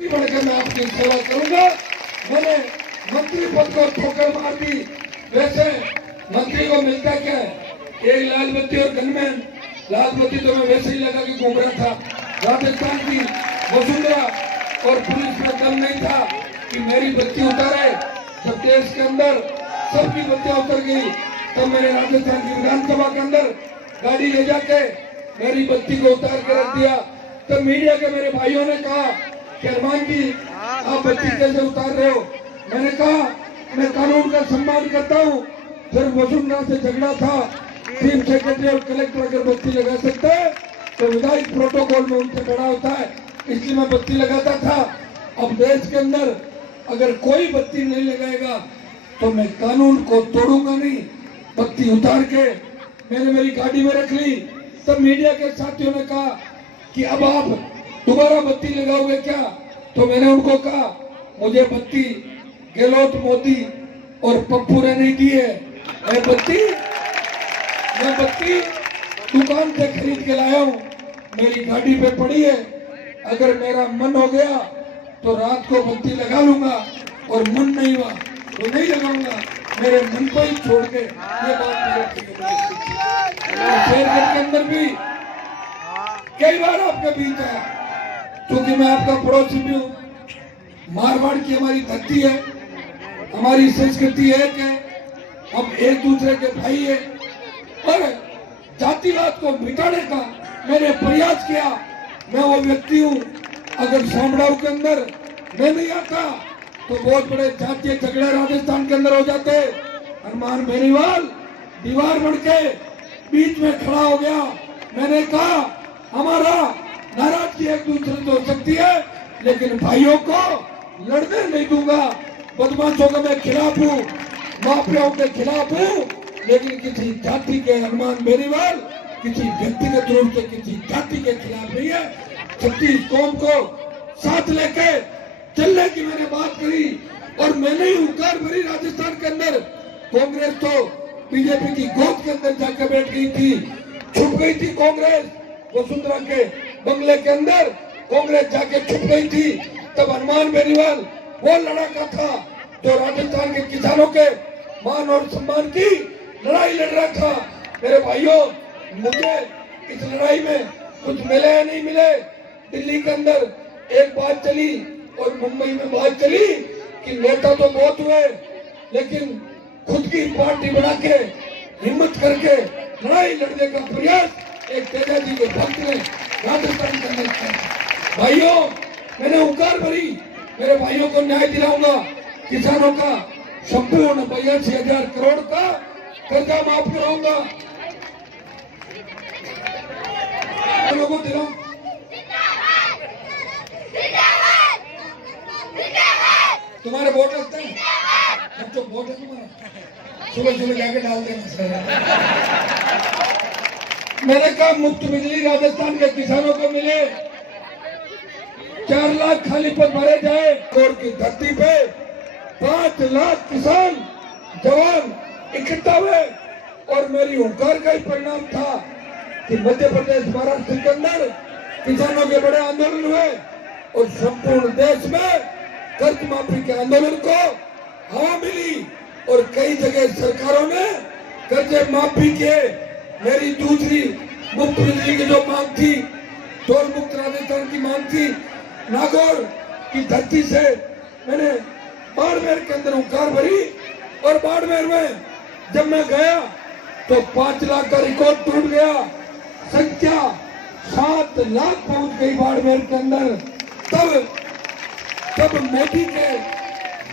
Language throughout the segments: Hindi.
बढ़कर मैं आपकी सेवा करूंगा। मैंने मंत्री पद को ठोकर मार दी। वैसे मंत्री को मिलता क्या है? एक लाल बत्ती और गनमैन। लाल बत्ती तो मैं वैसे ही लगा कि घूम रहा था। राजस्थान की वसुंधरा और पुलिस में दम नहीं था कि मेरी बत्ती उतारे। जब देश के अंदर सबकी बत्तियां उतर गई तब मैंने राजस्थान की विधानसभा के अंदर गाड़ी ले जाके मेरी बत्ती को उतार के रख दिया। तब मीडिया के मेरे भाइयों ने कहा कि अरमान जी आप बत्ती कैसे उतार रहे हो? मैंने कहा मैं कानून का सम्मान करता हूँ। फिर वसुंधरा से झगड़ा था, चीफ सेक्रेटरी और कलेक्टर अगर बत्ती लगा सकते हैं तो विधायक प्रोटोकॉल में उनसे बड़ा होता है, इसलिए मैं बत्ती लगाता था। अब देश के अंदर अगर कोई बत्ती नहीं लगाएगा तो मैं कानून को तोड़ूंगा नहीं। बत्ती उतार के मैंने मेरी गाड़ी में रख ली। तब मीडिया के साथियों ने कहा कि अब आप दोबारा बत्ती लगाओगे क्या? तो मैंने उनको कहा मुझे बत्ती गहलोत, मोदी और पप्पू ने नहीं दी है। मैं बत्ती दुकान से खरीद के लाया हूँ, मेरी गाड़ी पे पड़ी है। अगर मेरा मन हो गया तो रात को बत्ती लगा लूंगा और मन नहीं हुआ तो नहीं लगाऊंगा। मेरे मन को ही छोड़ के ये बात शेरगढ़ के अंदर भी कई बार आपके बीच आया, क्योंकि मैं आपका पड़ोसी भी हूँ। मारवाड़ की हमारी धरती है, हमारी संस्कृति एक है, हम एक दूसरे के भाई है। और जातिवाद को मिटाने का मैंने प्रयास किया। मैं वो व्यक्ति हूँ, अगर सोमड़ाऊ के अंदर मैं नहीं आता तो बहुत बड़े जातीय झगड़े राजस्थान के अंदर हो जाते। हनुमान बेनीवाल दीवार बन के बीच में खड़ा हो गया। मैंने कहा हमारा नाराजगी एक दूसरे से हो सकती है, लेकिन भाइयों को लड़ने नहीं दूंगा। बदमाशों का मैं खिलाफ हूँ, माफियाओं के खिलाफ हूँ, लेकिन किसी जाति के हनुमान बेनीवाल किसी व्यक्तिगत रूप से किसी जाति के खिलाफ नहीं है। छत्तीस कौम को साथ लेके चलने की मैंने बात करी और मैंने ही हुंकार भरी। राजस्थान के अंदर कांग्रेस तो बीजेपी की गोद के अंदर जाकर बैठ गई थी, छुप गई थी कांग्रेस। वसुंधरा के बंगले के अंदर कांग्रेस जाके छुप गई थी। तब हनुमान बेनीवाल वो लड़ाका था जो राजस्थान के किसानों के मान और सम्मान की लड़ाई लड़ रहा था। मेरे भाइयों, मुझे इस लड़ाई में कुछ मिले या नहीं मिले, दिल्ली के अंदर एक बात चली और मुंबई में बात चली कि नेता तो बहुत हुए, लेकिन खुद की पार्टी बना के हिम्मत करके लड़ाई लड़ने का प्रयास एक तेजा जी के भक्त ने राजस्थान के अंदर किया। भाइयों, मैंने हुंकार भरी, मेरे भाइयों को न्याय दिलाऊंगा। किसानों का संपूर्ण 82,000 करोड़ का कर्जा माफ कराऊंगा। लोगों दिलाऊं तुम्हारे वोट लगते हैं, अब तो वोट है तुम्हारा, सुबह सुबह जाके डाल देना। मैंने कहा मुफ्त बिजली राजस्थान के किसानों को मिले, 4 लाख खाली पद भरे जाए। और की धरती पे 5 लाख किसान जवान इकट्ठा हुए और मेरी हुंकार का ही परिणाम था कि मध्य प्रदेश, महाराष्ट्र के अंदर किसानों के बड़े आंदोलन हुए और संपूर्ण देश में कर्ज माफी के आंदोलन को हवा मिली और कई जगह सरकारों ने कर्जे माफी किए। मेरी दूसरी मुफ्त बिजली की जो मांग थी, टोल मुक्त राजस्थान की मांग थी, नागौर की धरती से मैंने बाड़मेर के अंदर हुंकार भरी और बाड़मेर में जब मैं गया तो 5 लाख का रिकॉर्ड टूट गया। संख्या 7 लाख पहुंच गई बाड़मेर के अंदर। तब मोदी के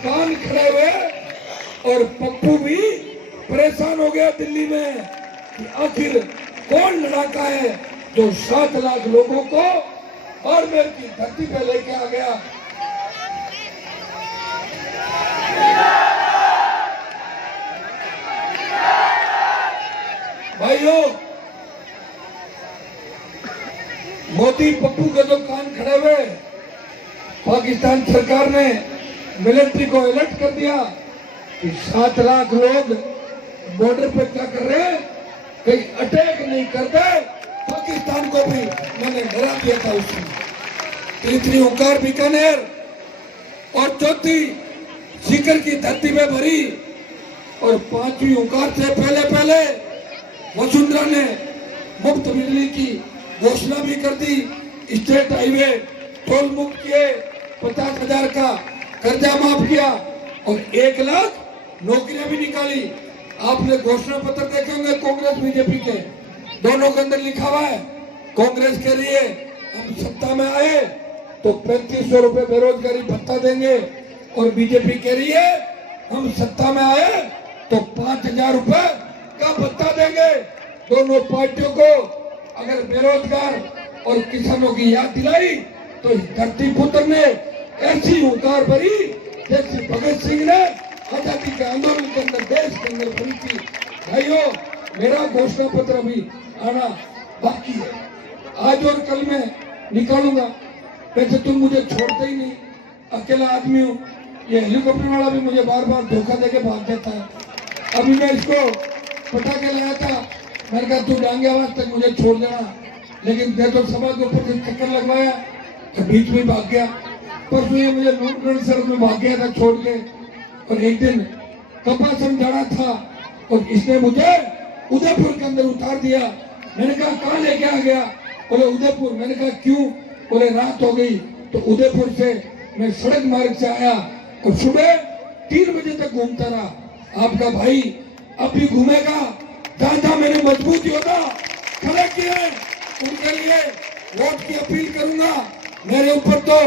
कान खड़े हुए और पप्पू भी परेशान हो गया दिल्ली में कि आखिर कौन लड़ाका है जो 7 लाख लोगों को बाड़मेर की धरती पे लेके आ गया। भाइयों, मोदी पप्पू के जो कान खड़े हुए, पाकिस्तान सरकार ने मिलिट्री को अलर्ट कर दिया कि 7 लाख लोग बॉर्डर पे क्या कर रहे हैं, कहीं अटैक नहीं करते। पाकिस्तान को भी मैंने डरा दिया था उसमें। तीसरी ओंकार बीकानेर और चौथी सीकर की धरती में भरी और पांचवी ओंकार से पहले वसुंधरा ने मुफ्त बिजली की घोषणा भी कर दी। स्टेट हाईवे टोल मुक्त किए, 50,000 का कर्जा माफ किया और 1 लाख नौकरियां भी निकाली। आपने घोषणा पत्र देखे होंगे कांग्रेस बीजेपी के, दोनों के अंदर लिखा हुआ है कांग्रेस के लिए हम सत्ता में आए तो 3500 रुपए बेरोजगारी भत्ता देंगे और बीजेपी कह रही है हम सत्ता में आए तो 5,000 रुपए का भत्ता देंगे। दोनों पार्टियों को अगर बेरोजगार और किसानों की याद दिलाई तो धरती पुत्र ने ऐसी ओंकार भरी जैसे भगत सिंह ने आजादी के आंदोलन के अंदर देश के अंदर भरी थी। भाइयों, मेरा घोषणा पत्र अभी आना बाकी है, आज और कल मैं निकालूंगा। वैसे तुम मुझे छोड़ते ही नहीं, अकेला आदमी हूँ। ये हेलीकॉप्टर वाला भी मुझे बार बार धोखा देके भाग जाता है। अभी मैं इसको पटा के लाया था, मैंने कहा तू डांगे आवाज तक मुझे छोड़ देना, लेकिन मैं तो सभा के ऊपर से चक्कर लगवाया तो बीच में भाग गया। परसों ये मुझे सड़क में भाग गया था छोड़ के। और एक दिन कपासन जाना था और इसने मुझे उदयपुर के अंदर उतार दिया। मैंने कहा कहाँ लेके आ गया? बोले उदयपुर। मैंने कहा क्यों? बोले रात हो गई तो उदयपुर से मैं सड़क मार्ग से आया और सुबह 3 बजे तक घूमता रहा। आपका भाई अब भी घूमेगा। जहाँ मैंने मजबूत योद्धा खड़े किए उनके लिए वोट की अपील करूंगा। मेरे ऊपर तो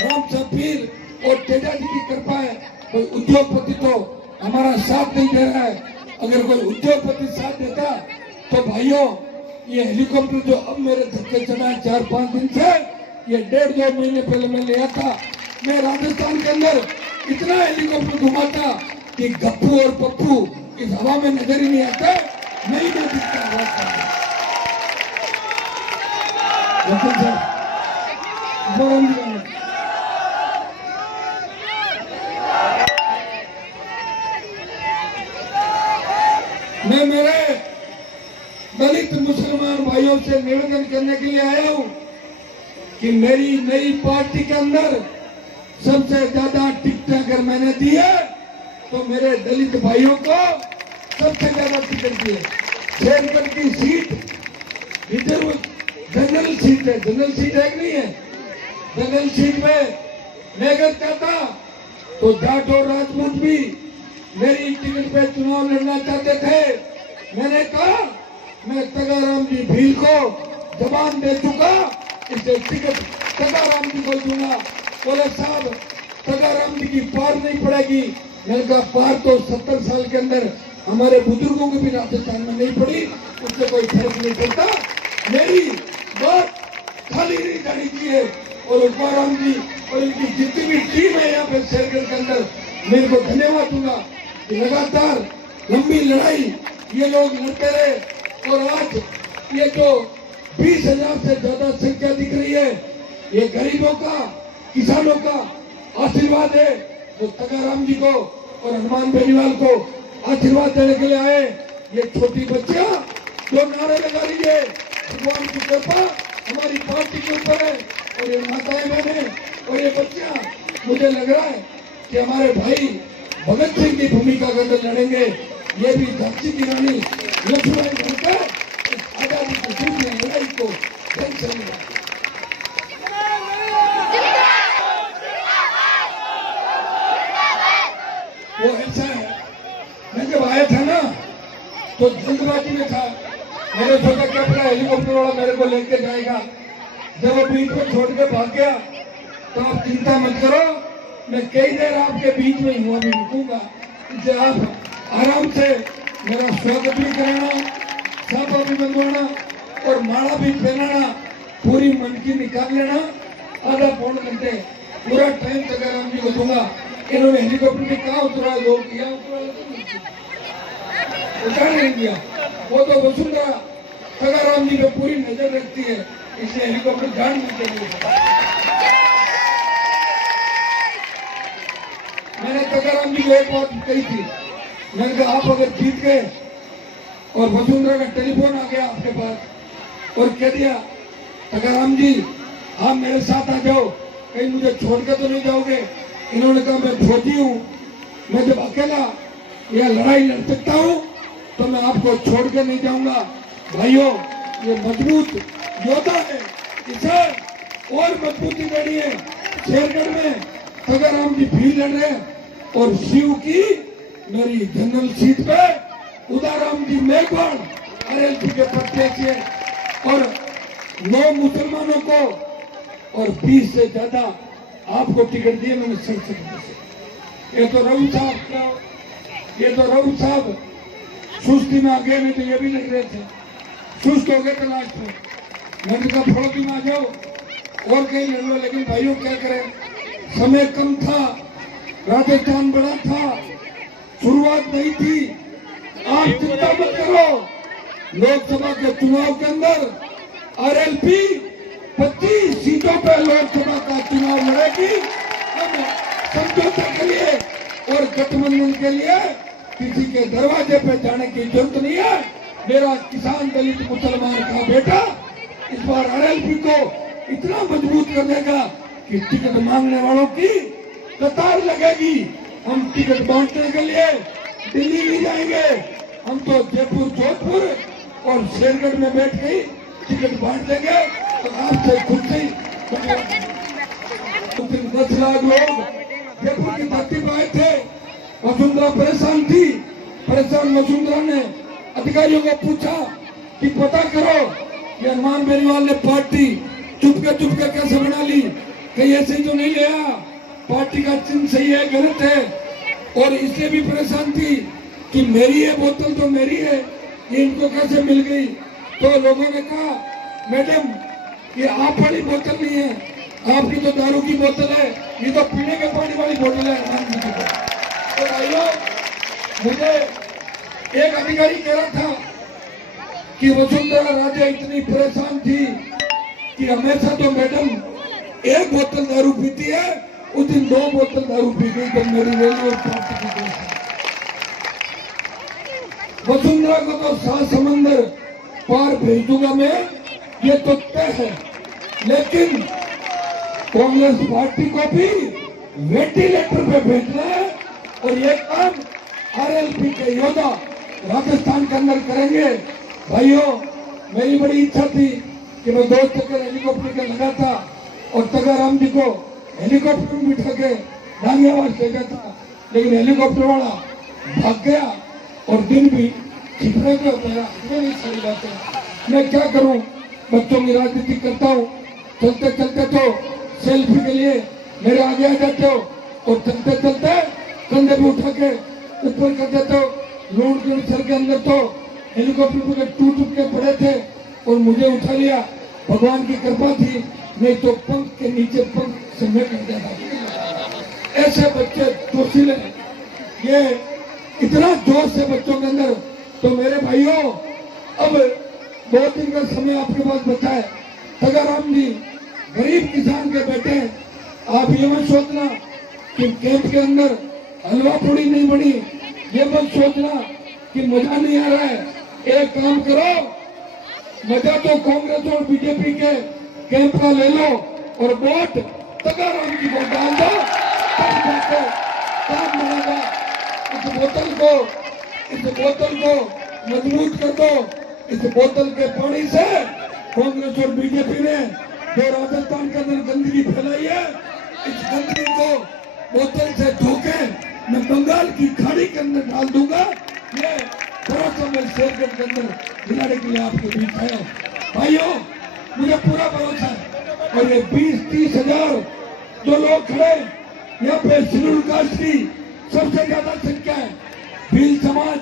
राम सफीर और तेजा जी की कृपा है। कोई उद्योगपति तो हमारा साथ नहीं दे रहा है। अगर कोई उद्योगपति साथ देता तो भाइयों ये हेलीकॉप्टर जो अब मेरे धक्के चला 4-5 दिन से, ये 1.5-2 महीने पहले मैं लिया था। मैं राजस्थान के अंदर इतना हेलीकॉप्टर घुमाता कि गप्पू और पप्पू इस हवा में नजर ही नहीं आता, नहीं मैं दिखता आवाज। मैं मेरे दलित मुसलमान भाइयों से निवेदन करने के लिए आया हूं कि मेरी नई पार्टी के अंदर सबसे ज्यादा टिकट अगर मैंने दी है तो मेरे दलित भाइयों को सबसे ज्यादा टिकट दी है। शेरगढ़ की सीट रिजर्व जनरल सीट है, जनरल सीट है कि नहीं है? जनरल सीट में मैं अगर चाहता तो जाट और राजपूत भी मेरी टिकट पे चुनाव लड़ना चाहते थे। मैंने कहा मैं तगाराम जी भील को जबान दे चुका, इसे टिकट तगाराम जी को दूंगा। बोले साहब तगाराम जी की पार नहीं पड़ेगी। मैंने कहा पार तो 70 साल के अंदर हमारे बुजुर्गों की भी राजस्थान में नहीं पड़ी, उससे कोई फर्क नहीं पड़ता। मेरी बात खाली नहीं जानी चाहिए। और उपाराम जी और इनकी जितनी भी टीम है यहाँ पे शेरगढ़ के अंदर, मेरे को धन्यवाद दूंगा कि लगातार लंबी लड़ाई ये लोग लड़ते रहे। और आज ये जो 20,000 से ज्यादा संख्या दिख रही है, ये गरीबों का, किसानों का आशीर्वाद है। तो तगाराम जी को और हनुमान बेनीवाल को आशीर्वाद देने के लिए आए। ये छोटी बच्चियां जो नारे लगा रही है, भगवान की कृपा हमारी पार्टी के ऊपर है। और ये माताएं बहने और ये बच्चियां, मुझे लग रहा है कि हमारे भाई भगत सिंह की भूमिका के अंदर लड़ेंगे। ये भी झांसी की रानी लक्ष्मीबाई बनकर आजादी की दूसरी लड़ाई को जन चलेगा। वो ऐसा है, मैं जब आया था ना तो जल्दबाजी में था। मैंने सोचा क्या पता हेलीकॉप्टर वाला मेरे को लेके जाएगा। जब वो बीच में छोड़ के भाग गया तो आप चिंता मत करो, मैं कई देर आपके बीच में हुआ भी रुकूंगा। इससे आप आराम से मेरा स्वागत भी कराना, साफा भी बनवाना और माला भी पहनाना, पूरी मन की निकाल लेना। आधा पौन घंटे पूरा टाइम तगाराम जी को दूंगा। इन्होंने हेलीकॉप्टर में कहा उतरा, लोग किया उतार नहीं दिया। वो तो वसुंधरा तगाराम जी पे पूरी नजर रखती है, इसलिए हेलीकॉप्टर जान नहीं चाहिए। मैंने तगाराम जी को एक बात कही थी, मैंने कहा आप अगर जीत गए और वसुंधरा का टेलीफोन आ गया आपके पास और कह दिया तगाराम जी आप मेरे साथ आ जाओ, कहीं मुझे छोड़ के तो नहीं जाओगे। इन्होंने कहा मैं फौजी हूँ, मैं जब अकेला यह लड़ाई लड़ सकता हूँ तो मैं आपको छोड़ के नहीं जाऊंगा। भाइयों, ये मजबूत योद्धा है, इसे और मजबूती देनी है। शेरगढ़ में तगाराम जी भी लड़ रहे हैं और शिव की मेरी जनरल सीट पे उदाराम जी मेघवाल RLP के प्रत्याशी है और 9 मुसलमानों को और 20 से ज्यादा आपको टिकट दिए मैंने संसद से। ये तो रऊफ साहब सुस्ती में आ गए, नहीं तो ये भी लग रहे थे, सुस्त हो गए थे लास्ट में। मैंने कहा फड़ोती में आ जाओ और कहीं लड़ लो, लेकिन भाइयों क्या करें, समय कम था, राजस्थान बड़ा था, शुरुआत नहीं थी। आप चिंता मत करो, लोकसभा के चुनाव के अंदर RLP 25 सीटों पर लोकसभा का चुनाव लड़ेगी। हम समझौते के लिए और गठबंधन के लिए किसी के दरवाजे पे जाने की जरूरत नहीं है। मेरा किसान दलित मुसलमान का बेटा इस बार RLP को इतना मजबूत कर देगा कि टिकट मांगने वालों की कतार लगेगी। हम टिकट बांटने के लिए दिल्ली नहीं जाएंगे, हम तो जयपुर, जोधपुर और शेरगढ़ में बैठ के टिकट बांट देंगे। और आपसे खुद से 10 लाख लोग जयपुर की धरती पर आए थे। वसुंधरा परेशान थी, परेशान वसुंधरा ने अधिकारियों को पूछा कि पता करो ये हनुमान बेनीवाल ने पार्टी चुपके कैसे बना ली, कहीं ऐसे ही तो नहीं लिया, पार्टी का चिन्ह सही है गलत है। और इसलिए भी परेशान थी कि मेरी है बोतल तो मेरी है, ये इनको कैसे मिल गई। तो लोगों ने कहा मैडम ये आप वाली बोतल नहीं है, आपकी तो दारू की बोतल है, ये तो पीने के पानी वाली बोतल है हनुमान जी की। तो भाइयों, मुझे एक अधिकारी कह रहा था कि वसुंधरा राजे इतनी परेशान थी कि हमेशा तो मैडम 1 बोतल दारू पीती है, उस दिन 2 बोतल दारू पी गई जब मेरी रैली और पार्टी की गई। वसुंधरा को तो 7 समंदर पार भेज दूंगा मैं, ये तो तय है। लेकिन कांग्रेस पार्टी को भी वेंटिलेटर पे भेजना है और ये काम RLP के योद्धा राजस्थान के अंदर करेंगे। भाइयों, मेरी बड़ी इच्छा थी कि मैं 2 चक्कर हेलीकॉप्टर के लगा था और तगाराम जी को हेलीकॉप्टर में बिठा के डांगियावास भेजा था, लेकिन हेलीकॉप्टर वाला भाग गया और दिन भी छिपने के होता है। नहीं सारी बातें मैं क्या करूं, बच्चों की राजनीति करता हूं, चलते चलते तो सेल्फी के लिए मेरे आगे आ जाते हो और चलते चलते कंधे पे उठा के ऊपर कर देते हो। लूट के सर के अंदर तो हेलीकॉप्टर पे टूट के पड़े थे और मुझे उठा लिया, भगवान की कृपा थी, नहीं तो पंख के नीचे पंख समेट कर देता। ऐसे बच्चे जोशीले, ये इतना जोश है बच्चों के अंदर। तो मेरे भाइयों, अब 2 दिन का समय आपके पास बचा है। तगाराम जी गरीब किसान के बेटे, आप ये मत सोचना कि कैंप के अंदर हलवा पूड़ी नहीं बनी, ये मत सोचना कि मजा नहीं आ रहा है। एक काम करो, मजा तो कांग्रेस और बीजेपी के कैंप का ले लो और वोट तगाराम जी को डाल दो, तब जाके काम बनेगा। इस बोतल को मजबूत कर दो। इस बोतल के पानी से कांग्रेस और बीजेपी ने जो राजस्थान के अंदर गंदगी फैलाई है, इस गंदगी को बोतल से धोके मैं बंगाल की खाड़ी के अंदर डाल दूंगा। ये भरोसा मैं शेरगढ़ के अंदर दिलाने के लिए आपके बीच है। भाइयों, मुझे पूरा भरोसा है। और ये 20-30 हजार जो लोग खड़े यहाँ पे, शेड्यूल कास्ट की सबसे ज्यादा संख्या है, भील समाज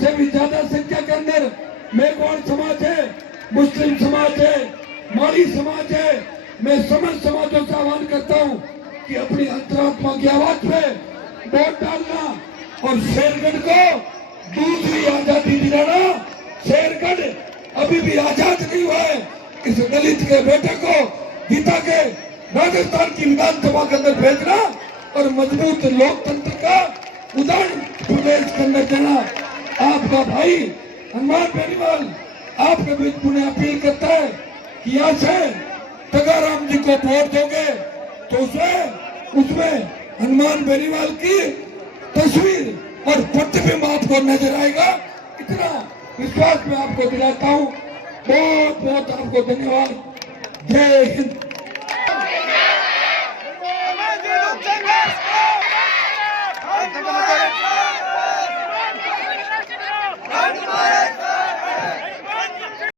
से भी ज्यादा संख्या के अंदर मेघवाल समाज है, मुस्लिम समाज है, माली समाज है। मैं समस्त समाजों से आह्वान करता हूँ कि अपनी अंतरात्मा की आवाज पे वोट डालना और शेरगढ़ को दूसरी आजादी दिलाना। शेरगढ़ अभी भी आजाद नहीं हुआ है। इस दलित के बेटे को जिता के राजस्थान की विधानसभा के अंदर भेजना और मजबूत लोकतंत्र का उदाहरण प्रदेश के अंदर देना। आपका भाई हनुमान बेनीवाल आपके बीच पुनः अपील करता है कि यहाँ से तगाराम जी को वोट दोगे तो उसमें हनुमान बेनीवाल की तस्वीर और प्रतिबिंब आपको नजर आएगा। इतना विश्वास मैं आपको दिलाता हूँ। बहुत बहुत आपको धन्यवाद। जय हिंद। Vamos,